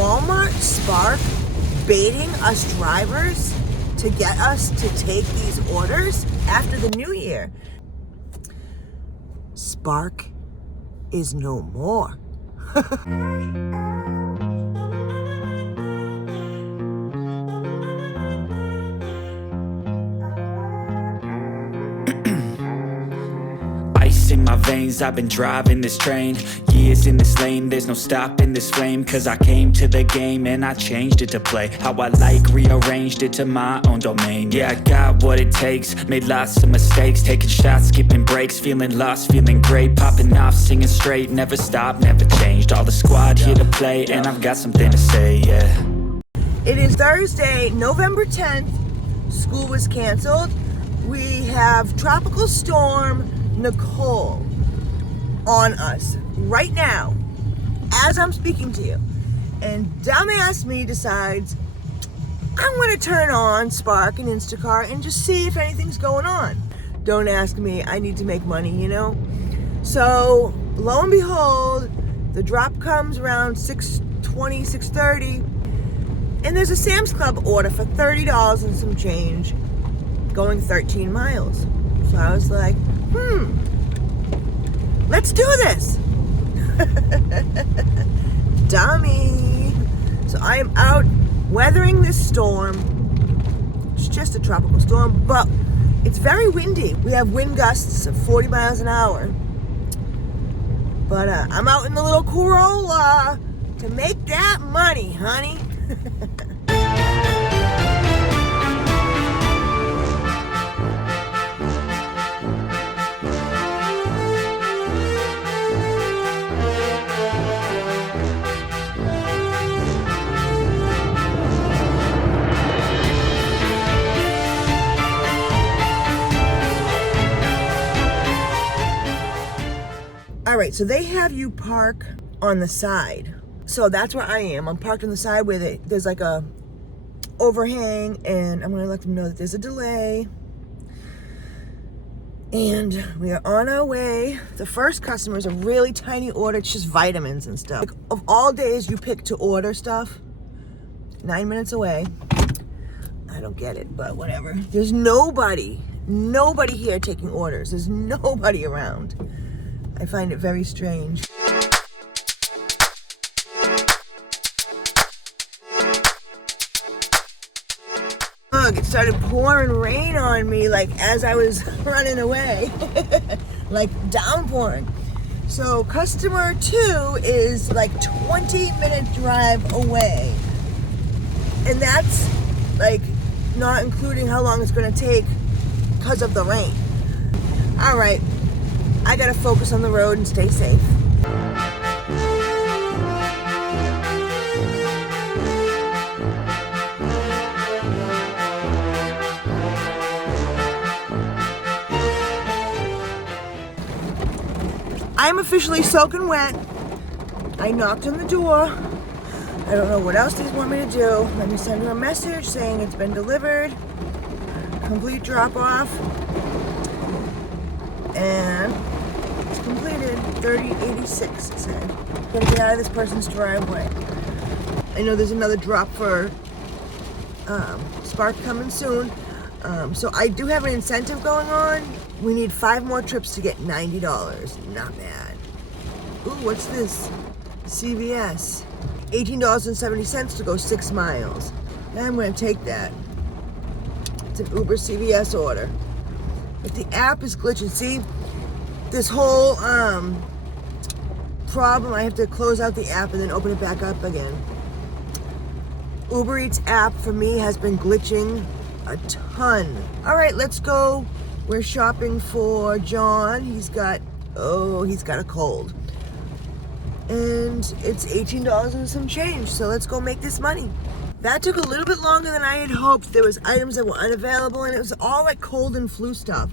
Walmart Spark baiting us drivers to get us to take these orders after the new year. Spark is no more. Ice in my veins, I've been driving this train. Years in this lane, there's no stopping this flame. Cause I came to the game and I changed it to play how I like, rearranged it to my own domain. Yeah, I got what it takes, made lots of mistakes, taking shots, skipping breaks, feeling lost, feeling great, popping off, singing straight, never stopped, never changed. All the squad here to play, and I've got something to say, yeah. It is Thursday, November 10th. School was canceled. We have Tropical Storm Nicole on us right now as I'm speaking to you, and dumbass me decides I'm going to turn on Spark and Instacart and just see if anything's going on. Don't ask me, I need to make money, you know. So lo and behold, the drop comes around 6:20, 6:30, and there's a Sam's Club order for $30 and some change going 13 miles. So I was like, let's do this. Dummy. So I am out weathering this storm. It's just a tropical storm, but it's very windy. We have wind gusts of 40 miles an hour. But I'm out in the little Courial to make that money, honey. All right, so they have you park on the side. So that's where I am. I'm parked on the side where there's like a overhang, and I'm gonna let them know that there's a delay. And we are on our way. The first customer is a really tiny order. It's just vitamins and stuff. Like, of all days you pick to order stuff, 9 minutes away. I don't get it, but whatever. There's nobody here taking orders. There's nobody around. I find it very strange. Look, it started pouring rain on me like as I was running away. Like downpouring. So customer 2 is like 20-minute drive away. And that's like not including how long it's gonna take because of the rain. All right. I gotta focus on the road and stay safe. I'm officially soaking wet. I knocked on the door. I don't know what else these want me to do. Let me send her a message saying it's been delivered. Complete drop off. And it's completed. 3086, it said. Gotta get out of this person's driveway. I know there's another drop for Spark coming soon. So I do have an incentive going on. We need 5 more trips to get $90. Not bad. Ooh, what's this? CVS. $18.70 to go 6 miles. I'm gonna take that. It's an Uber CVS order. But the app is glitching. See, this whole problem, I have to close out the app and then open it back up again. Uber Eats app for me has been glitching a ton. All right, let's go. We're shopping for John. He's got a cold. And it's $18 and some change, so let's go make this money. That took a little bit longer than I had hoped. There was items that were unavailable, and it was all like cold and flu stuff.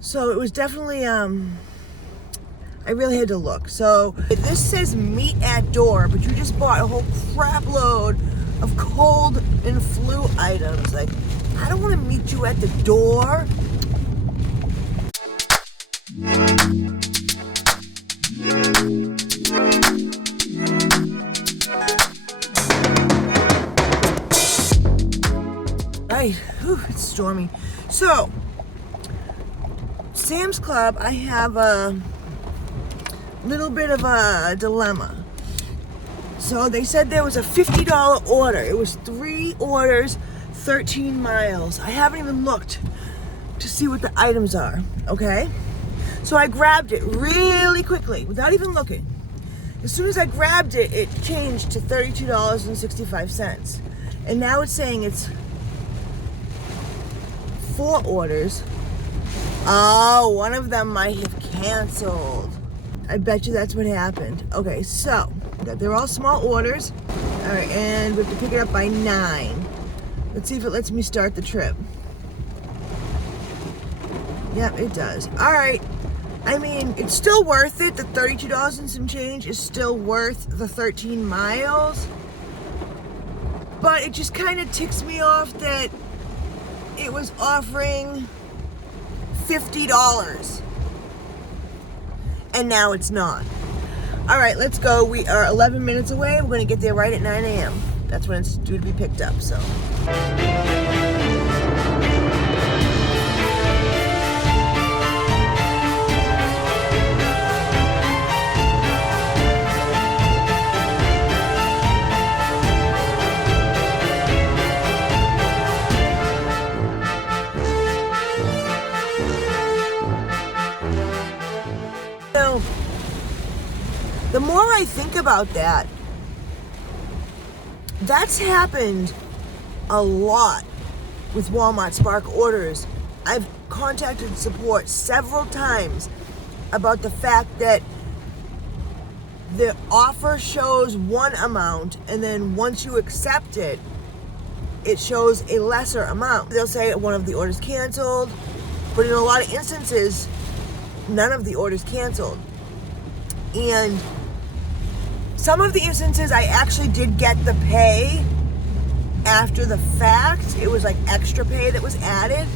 So it was definitely, I really had to look. So this says meet at door, but you just bought a whole crap load of cold and flu items. Like, I don't want to meet you at the door. right. Whew, it's stormy. So, Sam's Club, I have a little bit of a dilemma. So they said there was a $50 order. It was 3 orders, 13 miles. I haven't even looked to see what the items are, okay? So I grabbed it really quickly without even looking. As soon as I grabbed it, it changed to $32.65. And now it's saying it's 4 orders. Oh, one of them might have canceled. I bet you that's what happened. Okay, so they're all small orders. All right, and we have to pick it up by 9. Let's see if it lets me start the trip. Yep, it does. All right. I mean, it's still worth it. The $32 and some change is still worth the 13 miles. But it just kind of ticks me off that it was offering $50. And now it's not. All right, let's go. We are 11 minutes away. We're going to get there right at 9 a.m. That's when it's due to be picked up, so. The more I think about that, that's happened a lot with Walmart Spark orders. I've contacted support several times about the fact that the offer shows one amount, and then once you accept it, it shows a lesser amount. They'll say one of the orders canceled, but in a lot of instances, none of the orders canceled. And some of the instances I actually did get the pay after the fact. It was like extra pay that was added.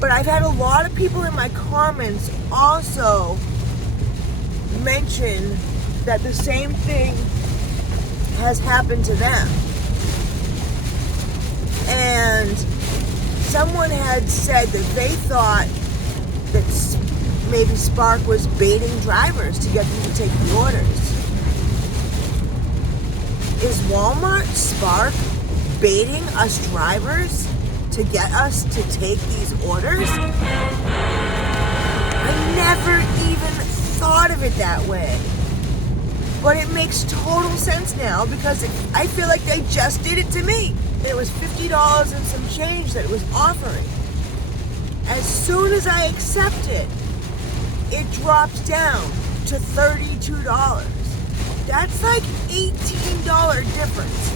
But I've had a lot of people in my comments also mention that the same thing has happened to them. And someone had said that they thought that maybe Spark was baiting drivers to get them to take the orders. Is Walmart Spark baiting us drivers to get us to take these orders? I never even thought of it that way. But it makes total sense now because I feel like they just did it to me. It was $50 and some change that it was offering. As soon as I accept it, it dropped down to $32. That's like $18 difference.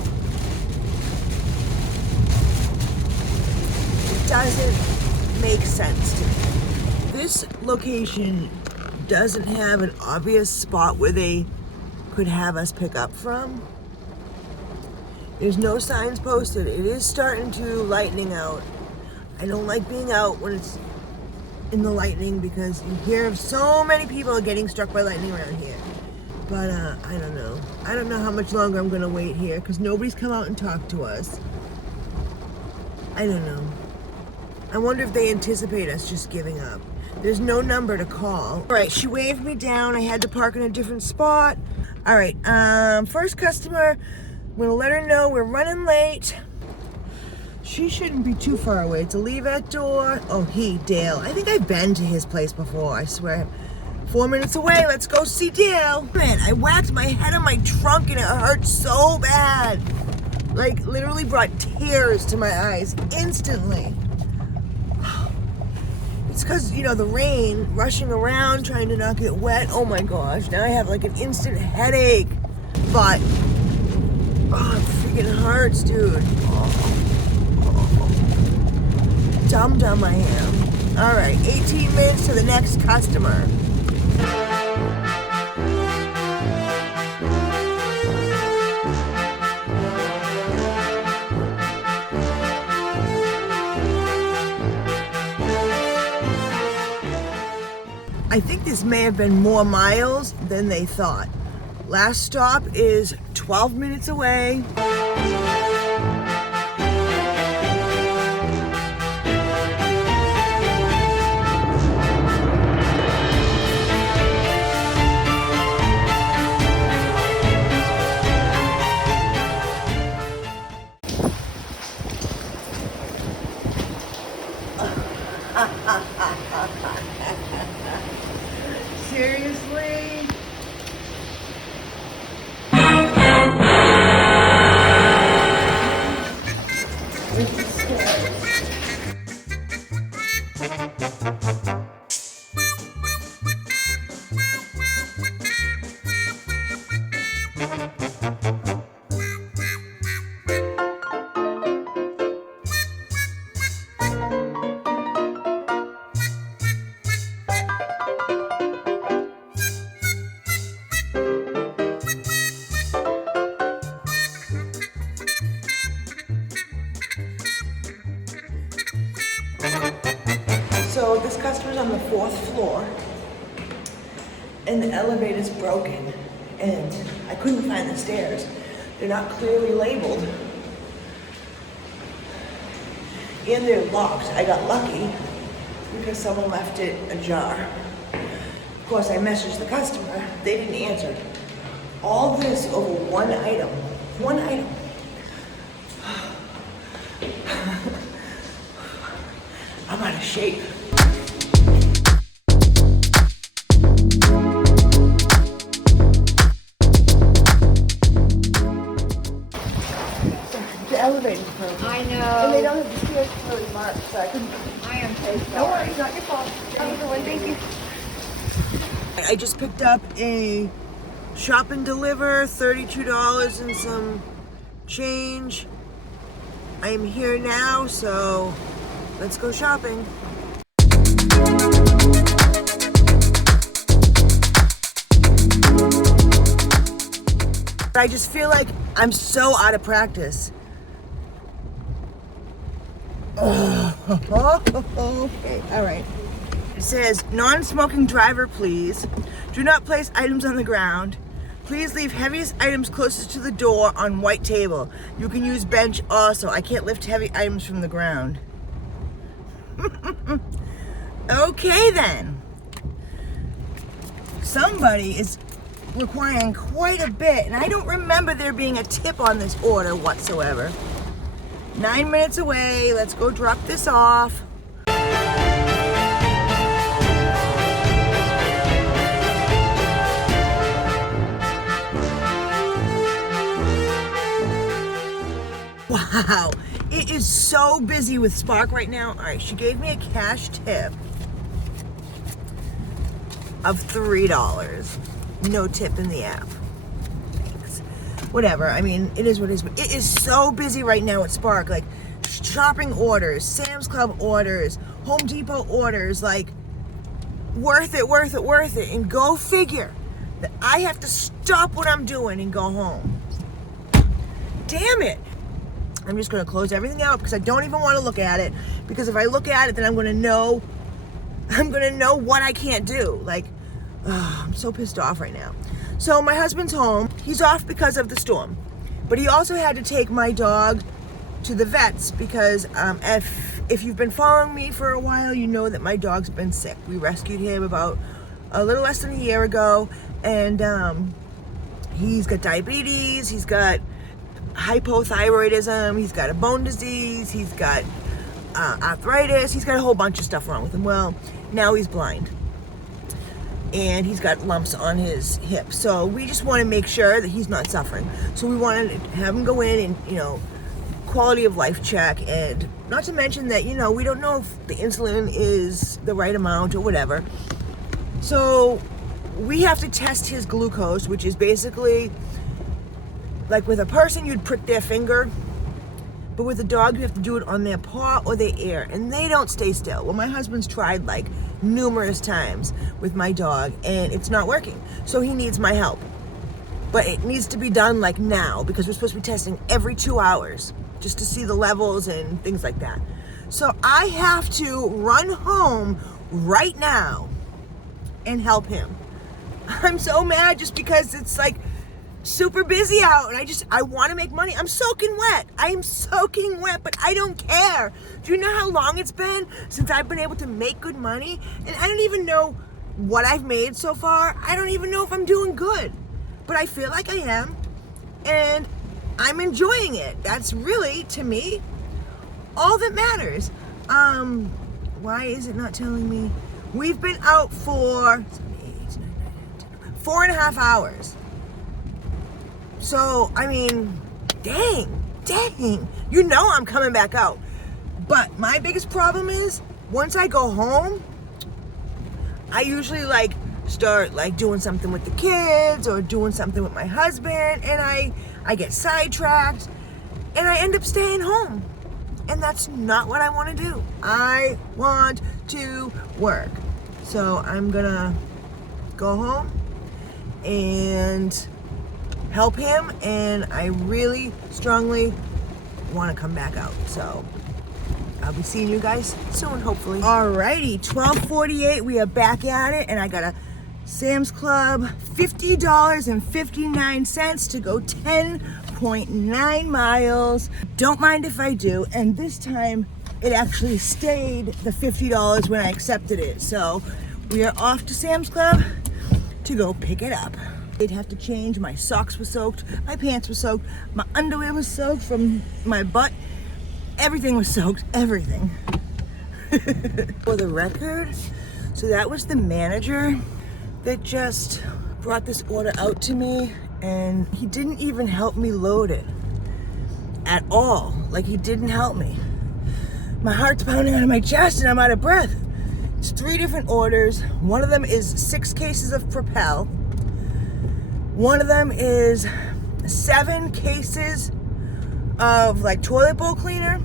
It doesn't make sense to me. This location doesn't have an obvious spot where they could have us pick up from. There's no signs posted. It is starting to lightning out. I don't like being out when it's in the lightning because you hear of so many people getting struck by lightning around here. But I don't know. I don't know how much longer I'm gonna wait here because nobody's come out and talked to us. I don't know. I wonder if they anticipate us just giving up. There's no number to call. All right, she waved me down. I had to park in a different spot. All right, first customer, I'm gonna let her know we're running late. She shouldn't be too far away. It's a leave-at door. Oh, Dale. I think I've been to his place before, I swear. 4 minutes away, let's go see Dale. Man, I whacked my head on my trunk and it hurt so bad. Like, literally brought tears to my eyes instantly. It's because, the rain, rushing around, trying to not get wet. Oh my gosh, now I have like an instant headache. But, it freaking hurts, dude. Dumb I am. All right, 18 minutes to the next customer. I think this may have been more miles than they thought. Last stop is 12 minutes away. customer's on the 4th floor, and the elevator's broken, and I couldn't find the stairs. They're not clearly labeled, and they're locked. I got lucky because someone left it ajar. Of course, I messaged the customer. They didn't answer. All this over one item. One item. I'm out of shape. The elevator's broken. I know. And they don't have the stairs clearly marked, so I couldn't. I am so sorry. Don't worry, it's not your fault. Have a good one. Thank you. I just picked up a shop and deliver, $32 and some change. I am here now, so let's go shopping. I just feel like I'm so out of practice. Okay, all right. It says, non-smoking driver, please. Do not place items on the ground. Please leave heaviest items closest to the door on white table. You can use bench also. I can't lift heavy items from the ground. Okay then. Somebody is requiring quite a bit, and I don't remember there being a tip on this order whatsoever. 9 minutes away. Let's go drop this off. Wow, it is so busy with Spark right now. All right, she gave me a cash tip of $3. No tip in the app. Thanks. Whatever, I mean, it is what it is. But it is so busy right now at Spark. Like, shopping orders, Sam's Club orders, Home Depot orders. Like, worth it, worth it, worth it. And go figure that I have to stop what I'm doing and go home. Damn it. I'm just going to close everything out because I don't even want to look at it. Because if I look at it, then I'm going to know what I can't do. Like, I'm so pissed off right now. So my husband's home. He's off because of the storm. But he also had to take my dog to the vets because if you've been following me for a while, you know that my dog's been sick. We rescued him about a little less than a year ago. And he's got diabetes. He's got hypothyroidism, he's got a bone disease, he's got arthritis, he's got a whole bunch of stuff wrong with him. Well, now he's blind. And he's got lumps on his hip. So we just want to make sure that he's not suffering. So we want to have him go in and, quality of life check. And not to mention that, we don't know if the insulin is the right amount or whatever. So we have to test his glucose, which is basically like with a person, you'd prick their finger, but with a dog, you have to do it on their paw or their ear, and they don't stay still. Well, my husband's tried like numerous times with my dog, and it's not working. So he needs my help. But it needs to be done like now, because we're supposed to be testing every 2 hours just to see the levels and things like that. So I have to run home right now and help him. I'm so mad just because it's like super busy out, and I want to make money. I'm soaking wet. I am soaking wet, but I don't care. Do you know how long it's been since I've been able to make good money? And I don't even know what I've made so far. I don't even know if I'm doing good, but I feel like I am, and I'm enjoying it. That's really, to me, all that matters. Why is it not telling me? We've been out for 4.5 hours. So, I mean, dang, I'm coming back out. But my biggest problem is, once I go home, I usually start doing something with the kids or doing something with my husband, and I get sidetracked, and I end up staying home. And that's not what I want to do. I want to work. So I'm gonna go home and help him, and I really strongly want to come back out. So I'll be seeing you guys soon, hopefully. Alrighty, 12:48, we are back at it, and I got a Sam's Club, $50.59 to go 10.9 miles. Don't mind if I do, and this time it actually stayed the $50 when I accepted it. So we are off to Sam's Club to go pick it up. I'd have to change, my socks were soaked, my pants were soaked, my underwear was soaked from my butt. Everything was soaked, everything. For the record, so that was the manager that just brought this order out to me, and he didn't even help me load it at all. Like, he didn't help me. My heart's pounding out of my chest and I'm out of breath. It's 3 different orders. One of them is 6 cases of Propel. One of them is 7 cases of like toilet bowl cleaner.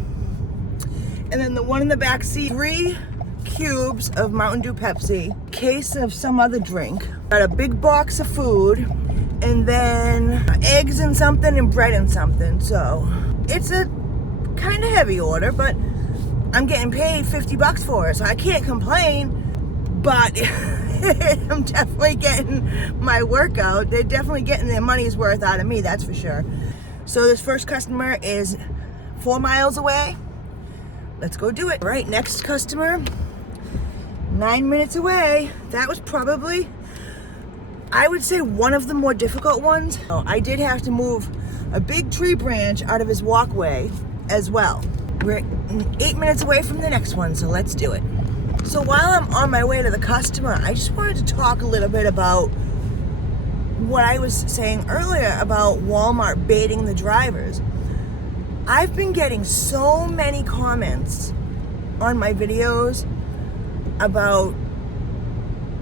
And then the one in the back seat, 3 cubes of Mountain Dew Pepsi, case of some other drink, got a big box of food, and then eggs and something and bread and something. So it's a kind of heavy order, but I'm getting paid $50 for it, so I can't complain. But I'm definitely getting my workout. They're definitely getting their money's worth out of me, that's for sure. So this first customer is 4 miles away. Let's go do it. All right, next customer, 9 minutes away. That was probably, I would say, one of the more difficult ones. I did have to move a big tree branch out of his walkway as well. We're 8 minutes away from the next one, so let's do it. So while I'm on my way to the customer, I just wanted to talk a little bit about what I was saying earlier about Walmart baiting the drivers. I've been getting so many comments on my videos about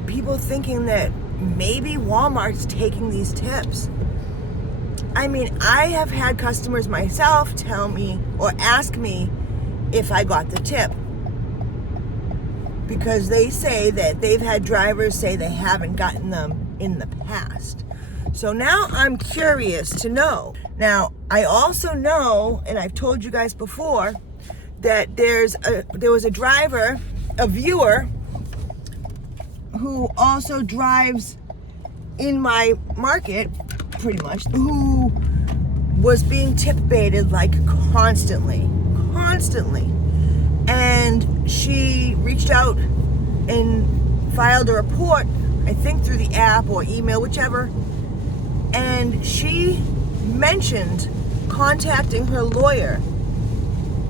people thinking that maybe Walmart's taking these tips. I mean, I have had customers myself tell me or ask me if I got the tip, because they say that they've had drivers say they haven't gotten them in the past. So now I'm curious to know. Now, I also know, and I've told you guys before, that there was a driver, a viewer, who also drives in my market, pretty much, who was being tip baited like constantly. And she reached out and filed a report, I think through the app or email, whichever, and she mentioned contacting her lawyer,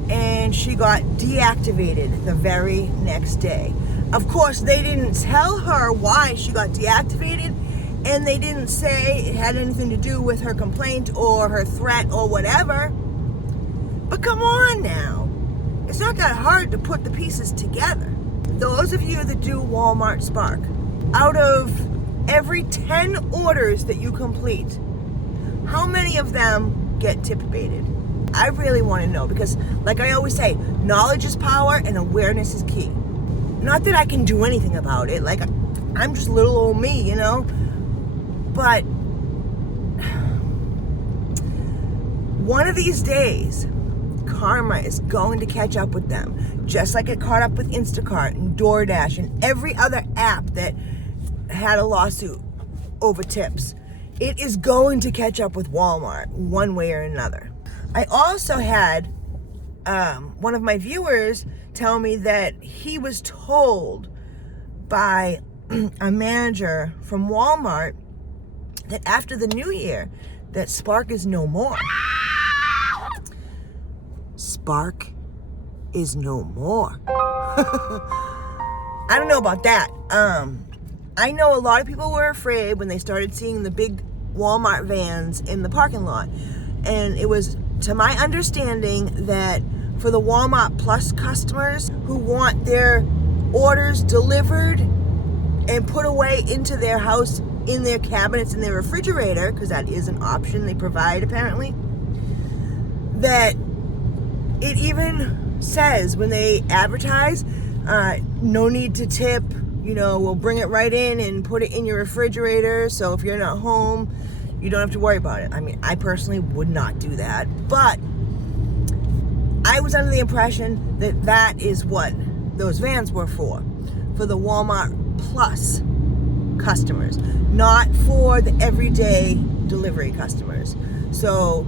and she got deactivated the very next day. Of course, they didn't tell her why she got deactivated, and they didn't say it had anything to do with her complaint or her threat or whatever. But come on now. It's not that hard to put the pieces together. Those of you that do Walmart Spark, out of every 10 orders that you complete, how many of them get tip baited? I really want to know, because like I always say, knowledge is power and awareness is key. Not that I can do anything about it, like I'm just little old me, you know, but one of these days, karma is going to catch up with them, just like it caught up with Instacart and DoorDash and every other app that had a lawsuit over tips. It is going to catch up with Walmart one way or another. I also had one of my viewers tell me that he was told by a manager from Walmart that after the new year that Spark is no more. Spark is no more. I don't know about that. I know a lot of people were afraid when they started seeing the big Walmart vans in the parking lot. And it was, to my understanding, that for the Walmart Plus customers who want their orders delivered and put away into their house, in their cabinets, in their refrigerator, because that is an option they provide apparently, that it even says when they advertise, no need to tip, you know, we'll bring it right in and put it in your refrigerator, so if you're not home, you don't have to worry about it. I mean, I personally would not do that, but I was under the impression that that is what those vans were for the Walmart Plus customers, not for the everyday delivery customers. So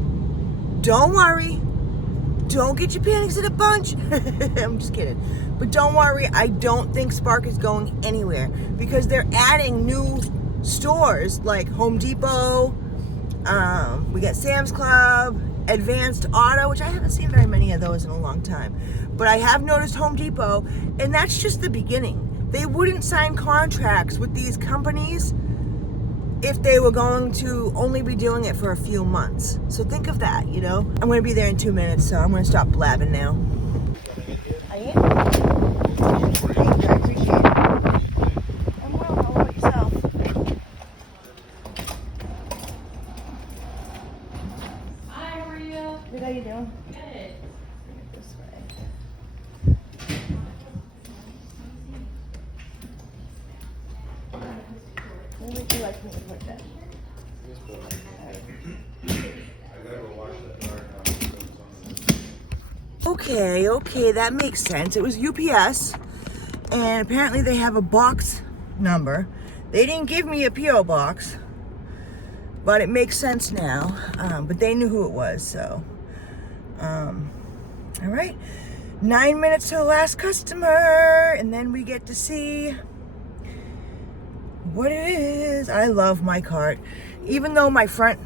don't worry, don't get your panties in a bunch. I'm just kidding, but don't worry, I don't think Spark is going anywhere because they're adding new stores like Home Depot, we got Sam's Club, Advanced Auto, which I haven't seen very many of those in a long time, but I have noticed Home Depot, and that's just the beginning. They wouldn't sign contracts with these companies if they were going to only be doing it for a few months. So think of that, you know? I'm gonna be there in 2 minutes, so I'm gonna stop blabbing now. I am? Thank you, I appreciate it. I'm well, how about yourself? Hi, how are you? Good, how you doing? Good. This way. What would you like me to put that? Okay, that makes sense. It was UPS, and apparently they have a box number. They didn't give me a PO box, but it makes sense now. But they knew who it was, so. All right, 9 minutes to the last customer, and then we get to see what it is. I love my cart. Even though my front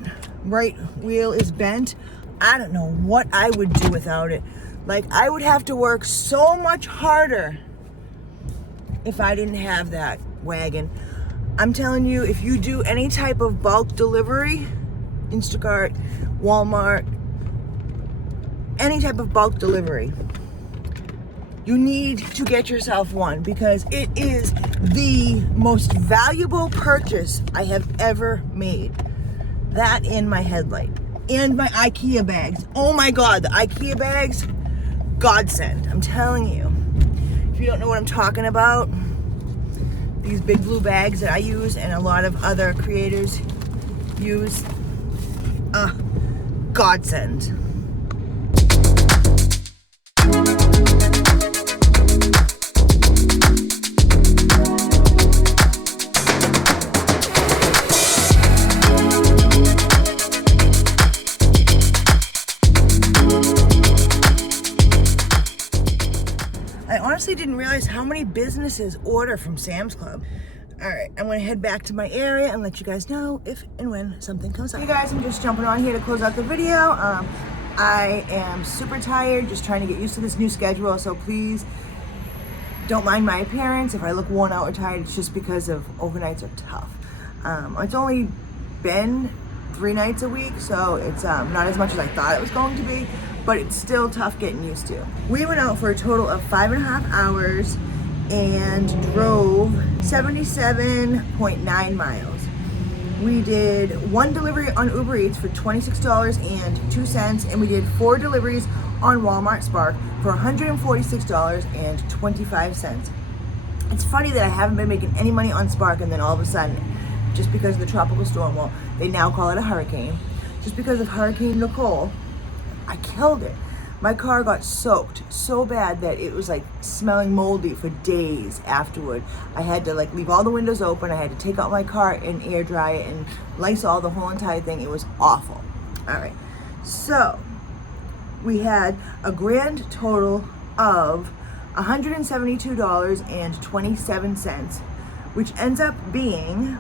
right wheel is bent, I don't know what I would do without it. Like, I would have to work so much harder if I didn't have that wagon. I'm telling you, if you do any type of bulk delivery, Instacart, Walmart, any type of bulk delivery, you need to get yourself one because it is the most valuable purchase I have ever made. That and my headlight and my IKEA bags. Oh my God, the IKEA bags, godsend. I'm telling you. If you don't know what I'm talking about, these big blue bags that I use and a lot of other creators use, godsend. I honestly didn't realize how many businesses order from Sam's Club. All right, I'm gonna head back to my area and let you guys know if and when something comes up. Hey guys, I'm just jumping on here to close out the video. I am super tired, just trying to get used to this new schedule, so please don't mind my appearance. If I look worn out or tired, it's just because of overnights are tough. It's only been 3 nights a week, so it's not as much as I thought it was going to be, but it's still tough getting used to. We went out for a total of 5.5 hours and drove 77.9 miles. We did 1 delivery on Uber Eats for $26.02, and we did 4 deliveries on Walmart Spark for $146.25. It's funny that I haven't been making any money on Spark, and then all of a sudden, just because of the tropical storm, well, they now call it a hurricane, just because of Hurricane Nicole, I killed it. My car got soaked so bad that it was like smelling moldy for days afterward. I had to like leave all the windows open. I had to take out my car and air dry it and Lysol the whole entire thing. It was awful. All right, so we had a grand total of $172.27, which ends up being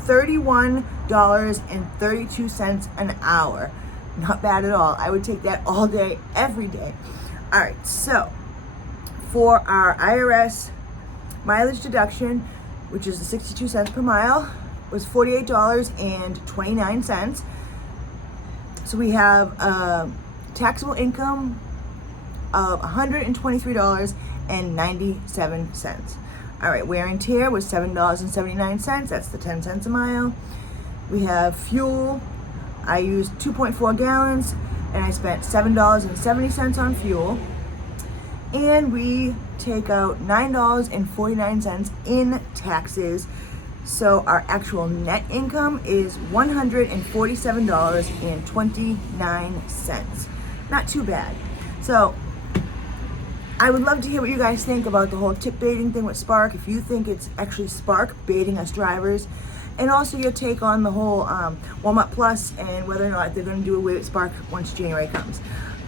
$31.32 an hour. Not bad at all. I would take that all day, every day. All right, so for our IRS mileage deduction, which is the 62 cents per mile, was $48.29. So we have a taxable income of $123.97. All right, wear and tear was $7.79. That's the 10 cents a mile. We have fuel. I used 2.4 gallons and I spent $7.70 on fuel. And we take out $9.49 in taxes. So our actual net income is $147.29. Not too bad. So I would love to hear what you guys think about the whole tip baiting thing with Spark. If you think it's actually Spark baiting us drivers, and also your take on the whole Walmart Plus and whether or not they're going to do away with Spark once January comes.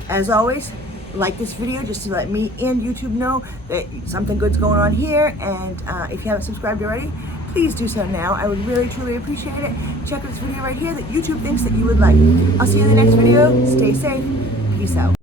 As always, like this video just to let me and YouTube know that something good's going on here. And if you haven't subscribed already, please do so now. I would really, truly appreciate it. Check out this video right here that YouTube thinks that you would like. I'll see you in the next video. Stay safe. Peace out.